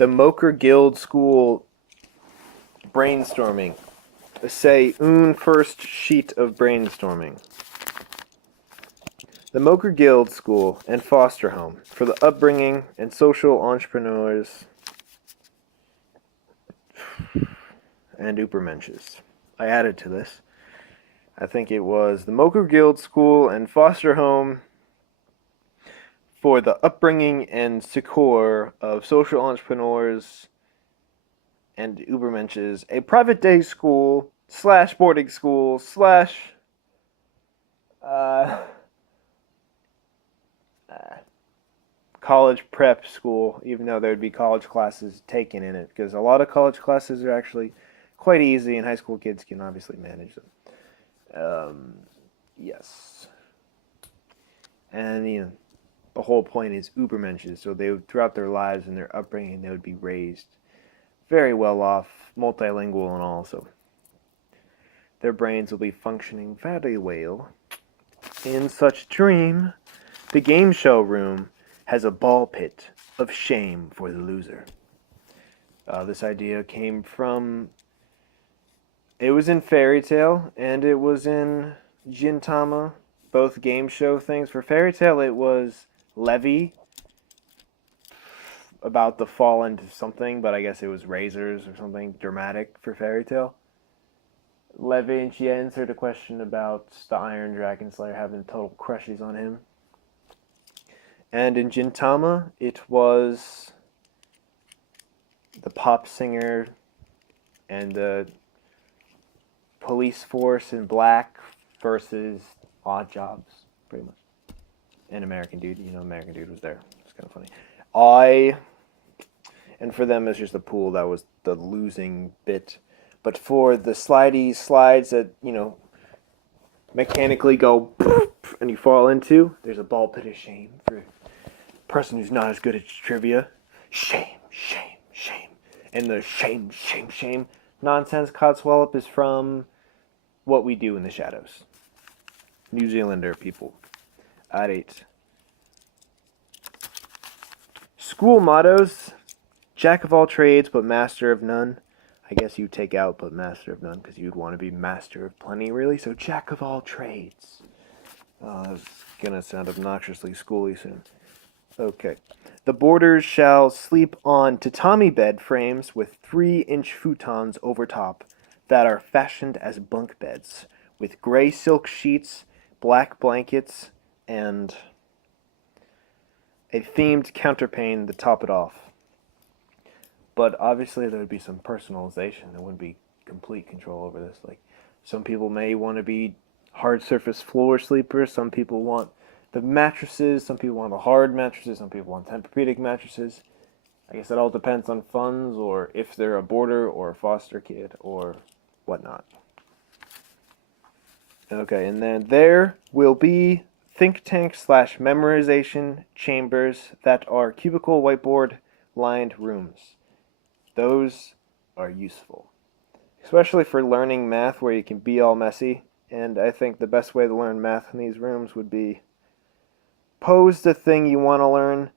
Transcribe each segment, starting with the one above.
The Mocher Guild School Brainstorming. Assay un first sheet of brainstorming. The Mocher Guild School and Foster Home for the upbringing and social entrepreneurs and Ubermenches. I added to this. I think it was the Mocher Guild School and Foster Home for the upbringing and succor of social entrepreneurs and Ubermenches, a private day school / boarding school / college prep school, even though there would be college classes taken in it, because a lot of college classes are actually quite easy, and high school kids can obviously manage them. Yes. And, the whole point is Ubermenches, so they would, throughout their lives and their upbringing, they would be raised very well off, multilingual and all, so their brains will be functioning very well. In such dream, the game show room has a ball pit of shame for the loser. This idea came from... It was in Fairy Tale, and it was in Gintama, both game show things. For Fairy Tale, it was Levy, about the fall into something, but I guess it was razors or something dramatic for Fairy Tale. Levy, and she answered a question about the Iron Dragon Slayer having total crushes on him. And in Gintama, it was the pop singer and the police force in black versus Odd Jobs, pretty much. And American Dude, American Dude was there. It's kind of funny. And for them, it's just the pool that was the losing bit. But for the slides that, mechanically go and you fall into, there's a ball pit of shame for a person who's not as good at trivia. Shame, shame, shame. And the shame nonsense codswallop is from What We Do in the Shadows. New Zealander people. At 8. School mottos: Jack of all trades, but master of none. I guess you take out but master of none, because you'd want to be master of plenty, really. So Jack of all trades. Oh, that's going to sound obnoxiously schooly soon. Okay. The boarders shall sleep on tatami bed frames with 3-inch futons over top that are fashioned as bunk beds, with gray silk sheets, black blankets, and a themed counterpane to top it off. But obviously there would be some personalization. There wouldn't be complete control over this. Like, some people may want to be hard surface floor sleepers. Some people want the mattresses. Some people want the hard mattresses. Some people want Tempur-Pedic mattresses. I guess it all depends on funds, or if they're a boarder or a foster kid or whatnot. Okay, and then there will be think tank / memorization chambers that are cubicle whiteboard lined rooms. Those are useful, especially for learning math where you can be all messy. And I think the best way to learn math in these rooms would be pose the thing you want to learn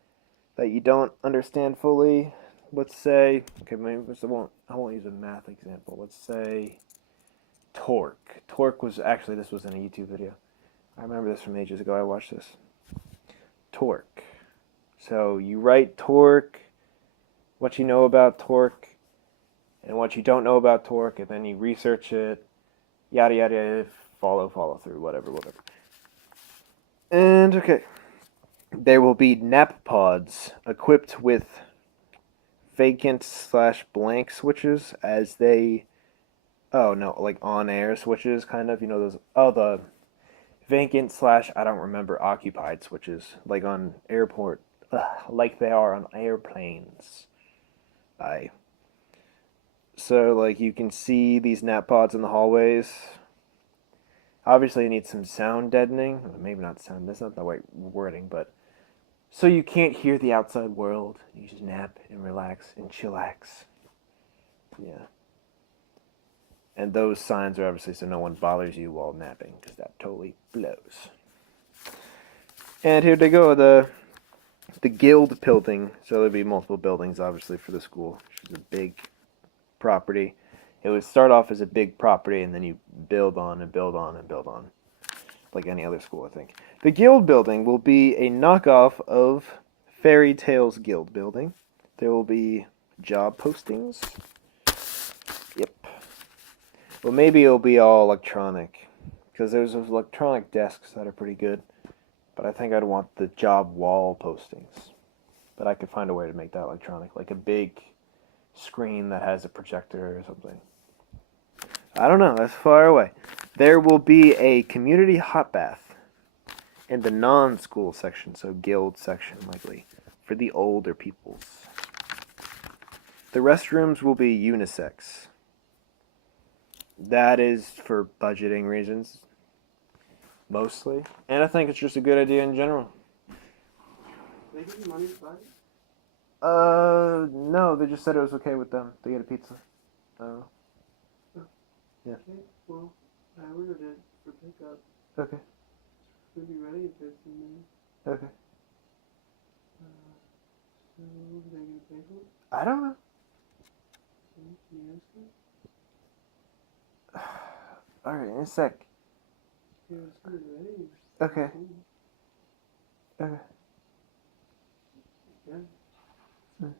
that you don't understand fully. Let's say, okay, maybe I won't use a math example. Let's say torque. Torque was actually, this was in a YouTube video. I remember this from ages ago. I watched this. Torque. So you write torque, what you know about torque, and what you don't know about torque, and then you research it, yada yada yada, follow through, whatever. And okay, there will be nap pods equipped with vacant / blank switches as they, like on-air switches, kind of, those, the vacant / I don't remember, occupied switches, like on airport, like they are on airplanes. So, like, you can see these nap pods in the hallways. Obviously, you need some sound deadening. Maybe not sound, that's not the right wording, but so you can't hear the outside world. You just nap and relax and chillax. Yeah. And those signs are obviously so no one bothers you while napping, because that totally blows. And here they go, the The guild building, so there'd be multiple buildings, obviously, for the school, which is a big property. It would start off as a big property, and then you build on and build on and build on, like any other school, I think. The guild building will be a knockoff of Fairy Tales Guild building. There will be job postings. Yep. Well, maybe it'll be all electronic, because there's those electronic desks that are pretty good. But I think I'd want the job wall postings. But I could find a way to make that electronic, like a big screen that has a projector or something. I don't know, that's far away. There will be a community hot bath in the non-school section, so guild section likely, for the older peoples. The restrooms will be unisex. That is for budgeting reasons, mostly. And I think it's just a good idea in general. They give you money to buy it? No, they just said it was okay with them. They get a pizza. Yeah. Okay, well, I ordered it for pickup. Okay. It'll be ready in 15 minutes. Okay. So, are they going to pay for it? I don't know. Okay, can you ask them? Alright, in a sec. Yeah, it's going to be ready. Okay. Okay. Yeah.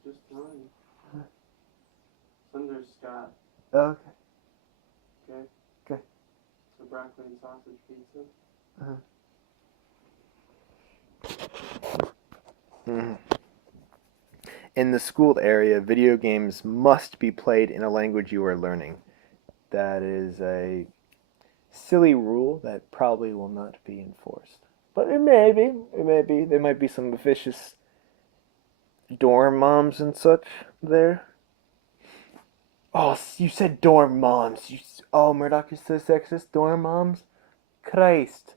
Just fine. It's under Scott. Okay. Okay? Okay. So broccoli and sausage pizza. Mm-hmm. In the school area, video games must be played in a language you are learning. That is a silly rule that probably will not be enforced. But it may be. It may be. There might be some officious dorm moms and such there. Oh, you said dorm moms. Oh, Murdoch is so sexist. Dorm moms? Christ.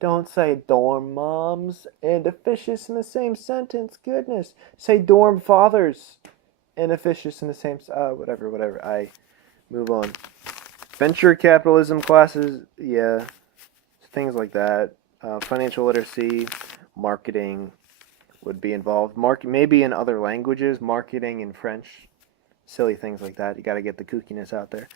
Don't say dorm moms and officious in the same sentence. Goodness. Say dorm fathers and officious in the same... whatever. I move on. Venture capitalism classes, yeah. Things like that. Financial literacy, marketing would be involved. Maybe in other languages, marketing in French. Silly things like that. You got to get the kookiness out there.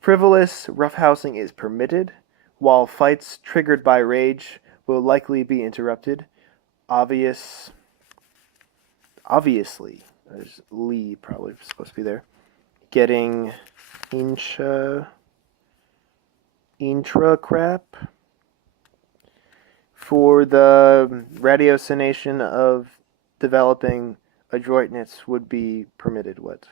Frivolous roughhousing is permitted, while fights triggered by rage will likely be interrupted. Obviously, there's Lee probably supposed to be there. Getting intra crap for the ratiocination of developing adroitness would be permitted. What?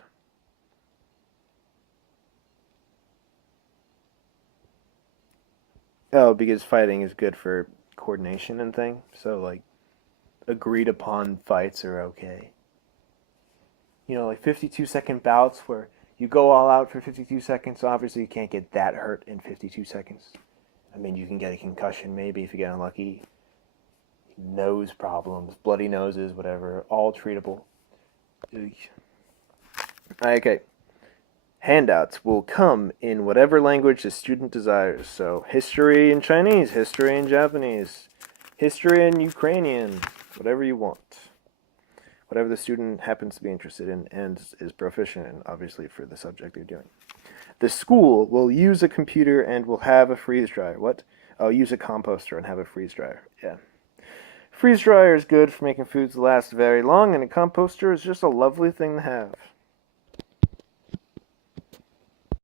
Oh, because fighting is good for coordination and thing. So, like, agreed upon fights are okay. You know, like 52-second bouts where you go all out for 52 seconds, so obviously you can't get that hurt in 52 seconds. I mean, you can get a concussion maybe if you get unlucky. Nose problems, bloody noses, whatever, all treatable. Okay. Handouts will come in whatever language the student desires. So, history in Chinese, history in Japanese, history in Ukrainian, whatever you want. Whatever the student happens to be interested in and is proficient in, obviously, for the subject they're doing. The school will use a computer and will have a freeze dryer. What? Oh, use a composter and have a freeze dryer. Yeah. Freeze dryer is good for making foods last very long, and a composter is just a lovely thing to have.